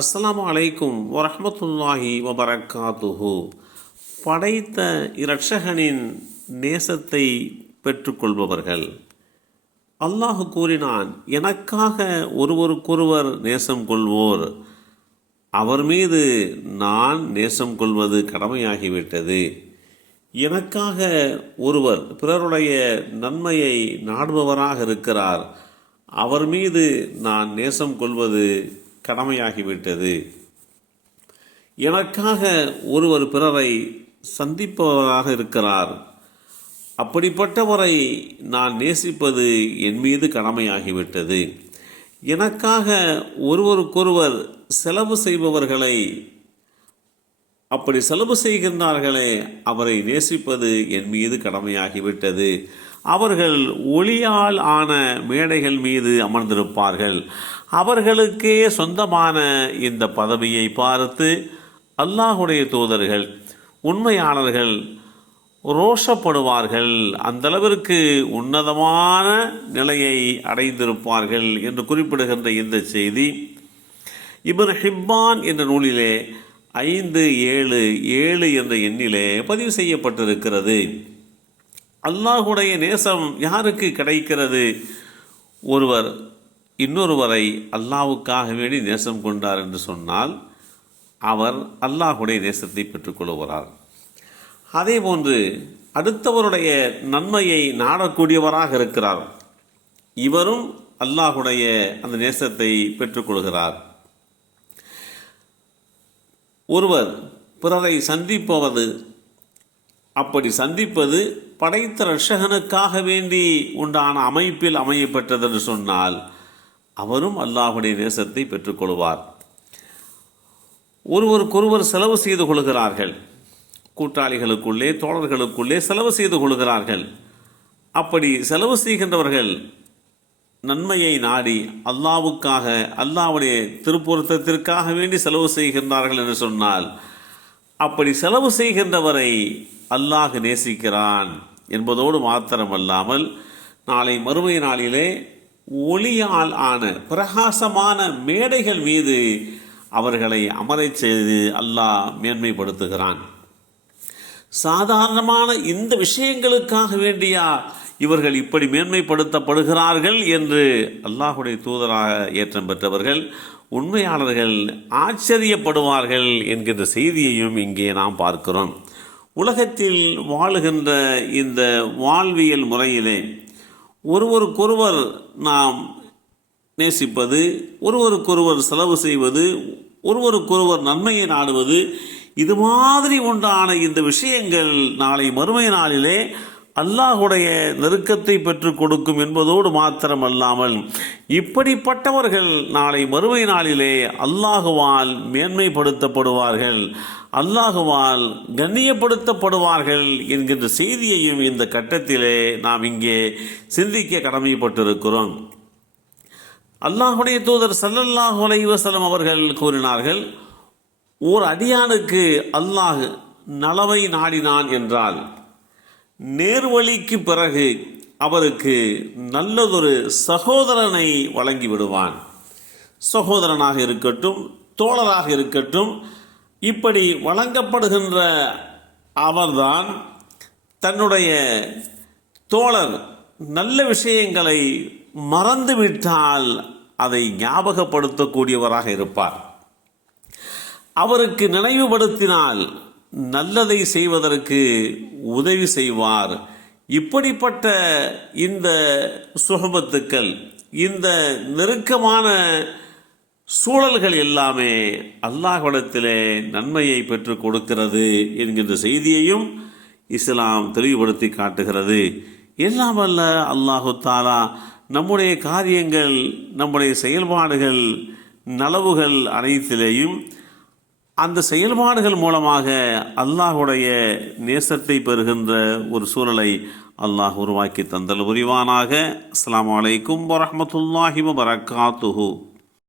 அஸ்ஸலாமு அலைக்கும் வரஹ்மத்துல்லாஹி வபரகாத்துஹு. படைத்த இரட்சகனின் நேசத்தை பெற்றுக்கொள்பவர்கள். அல்லாஹ் கூறினான், எனக்காக ஒருவருக்கொருவர் நேசம் கொள்வோர், அவர் மீது நான் நேசம் கொள்வது கடமையாகிவிட்டது. எனக்காக ஒருவர் பிறருடைய நன்மையை நாடுபவராக இருக்கிறார், அவர் மீது நான் நேசம் கொள்வது கடமையாகிவிட்டது. எனக்காக ஒருவர் பிறரை சந்திப்பவராக இருக்கிறார், அப்படிப்பட்டவரை நான் நேசிப்பது என் மீது கடமையாகிவிட்டது. எனக்காக ஒருவருக்கொருவர் செலவு செய்பவர்களை, அப்படி செலவு செய்கின்றார்களே, அவரை நேசிப்பது என் மீது கடமையாகிவிட்டது. அவர்கள் ஒளியால் ஆன மேடைகள் மீது அமர்ந்திருப்பார்கள். அவர்களுக்கே சொந்தமான இந்த பதவியை பார்த்து அல்லாஹுடைய தூதர்கள், உண்மையாளர்கள் ரோஷப்படுவார்கள். அந்தளவிற்கு உன்னதமான நிலையை அடைந்திருப்பார்கள் என்று குறிப்பிடுகின்ற இந்த செய்தி இப்னு ஹிப்பான் என்ற நூலிலே 577 என்ற எண்ணிலே பதிவு செய்யப்பட்டிருக்கிறது. அல்லாஹுடைய நேசம் யாருக்கு கிடைக்கிறது? ஒருவர் இன்னொருவரை அல்லாஹ்வுக்காக வேண்டி நேசம் கொண்டார் என்று சொன்னால் அவர் அல்லாஹுடைய நேசத்தை பெற்றுக்கொள்கிறார். அதே போன்று அடுத்தவருடைய நன்மையை நாடக்கூடியவராக இருக்கிறார், இவரும் அல்லாஹுடைய அந்த நேசத்தை பெற்றுக்கொள்கிறார். ஒருவர் பிறரை சந்திப்பது, அப்படி சந்திப்பது படைத்த இரட்சகனுக்காக வேண்டி உண்டான அமைப்பில் அமையப்பட்டது என்று சொன்னால் அவரும் அல்லாஹுடைய நேசத்தை பெற்றுக்கொள்வார். ஒருவருக்கொருவர் செலவு செய்து கொள்கிறார்கள், கூட்டாளிகளுக்குள்ளே தோழர்களுக்குள்ளே செலவு செய்து கொள்கிறார்கள். அப்படி செலவு செய்கின்றவர்கள் நன்மையை நாடி அல்லாஹ்வுக்காக, அல்லாஹ்வுடைய திருப்பொருத்தத்திற்காக வேண்டி செலவு செய்கின்றார்கள் என்று சொன்னால் அப்படி செலவு செய்கின்றவரை அல்லாஹ் நேசிக்கிறான் என்பதோடு மாத்திரமல்லாமல் நாளை மறுமை நாளிலே ஒளியால் ஆன பிரகாசமான மேடைகள் மீது அவர்களை அமரச் செய்து அல்லாஹ் மேன்மைப்படுத்துகிறான். சாதாரணமான இந்த விஷயங்களுக்காக வேண்டியா இவர்கள் இப்படி மேன்மைப்படுத்தப்படுகிறார்கள் என்று அல்லாஹுடைய தூதராக ஏற்றம் பெற்றவர்கள், உண்மையாளர்கள் ஆச்சரியப்படுவார்கள் என்கின்ற செய்தியையும் இங்கே நாம் பார்க்கிறோம். உலகத்தில் வாழுகின்ற இந்த வாழ்வியல் முறையிலே ஒருவருக்கொருவர் நாம் நேசிப்பது, ஒருவருக்கொருவர் செலவு செய்வது, ஒருவருக்கொருவர் நன்மையை நாடுவது, இது மாதிரி உண்டான இந்த விஷயங்கள் நாளை மறுமை நாளிலே அல்லாஹுடைய நெருக்கத்தை பெற்றுக் கொடுக்கும் என்பதோடு மாத்திரமல்லாமல் இப்படிப்பட்டவர்கள் நாளை மறுமை நாளிலே அல்லாஹுவால் மேன்மைப்படுத்தப்படுவார்கள், அல்லாஹுவால் கண்ணியப்படுத்தப்படுவார்கள் என்கின்ற செய்தியையும் இந்த கட்டத்திலே நாம் இங்கே சிந்திக்க கடமைப்பட்டிருக்கிறோம். அல்லாஹுடைய தூதர் ஸல்லல்லாஹு அலைஹி வஸல்லம் அவர்கள் கூறினார்கள், ஓர் அடியானுக்கு அல்லாஹ் நலவை நாடினான் என்றால் நேர்வழிக்கு பிறகு அவருக்கு நல்லதொரு சகோதரனை வழங்கி விடுவான். சகோதரனாக இருக்கட்டும், தோழராக இருக்கட்டும், இப்படி வழங்கப்படுகின்ற அவர்தான் தன்னுடைய தோழர் நல்ல விஷயங்களை மறந்துவிட்டால் அதை ஞாபகப்படுத்தக்கூடியவராக இருப்பார். அவருக்கு நினைவுபடுத்தினால் நல்லதை செய்வதற்கு உதவி செய்வார். இப்படிப்பட்ட இந்த சுஹபத்துக்கள், இந்த நெருக்கமான சூழல்கள் எல்லாமே அல்லாஹ்விடத்திலே நன்மையை பெற்றுக் கொடுக்கிறது என்கின்ற செய்தியையும் இஸ்லாம் தெளிவுபடுத்தி காட்டுகிறது. எல்லாம் அல்ல அல்லாஹு தாலா நம்முடைய காரியங்கள், நம்முடைய செயல்பாடுகள், நலவுகள் அனைத்திலேயும் அந்த செயல்பாடுகள் மூலமாக அல்லாஹுடைய நேசத்தை பெறுகின்ற ஒரு சூழலை அல்லாஹ் உருவாக்கி தந்தல் புரிவானாக. அஸ்ஸலாமு அலைக்கும் வரஹ்மத்துல்லாஹி வபரகாத்துஹு.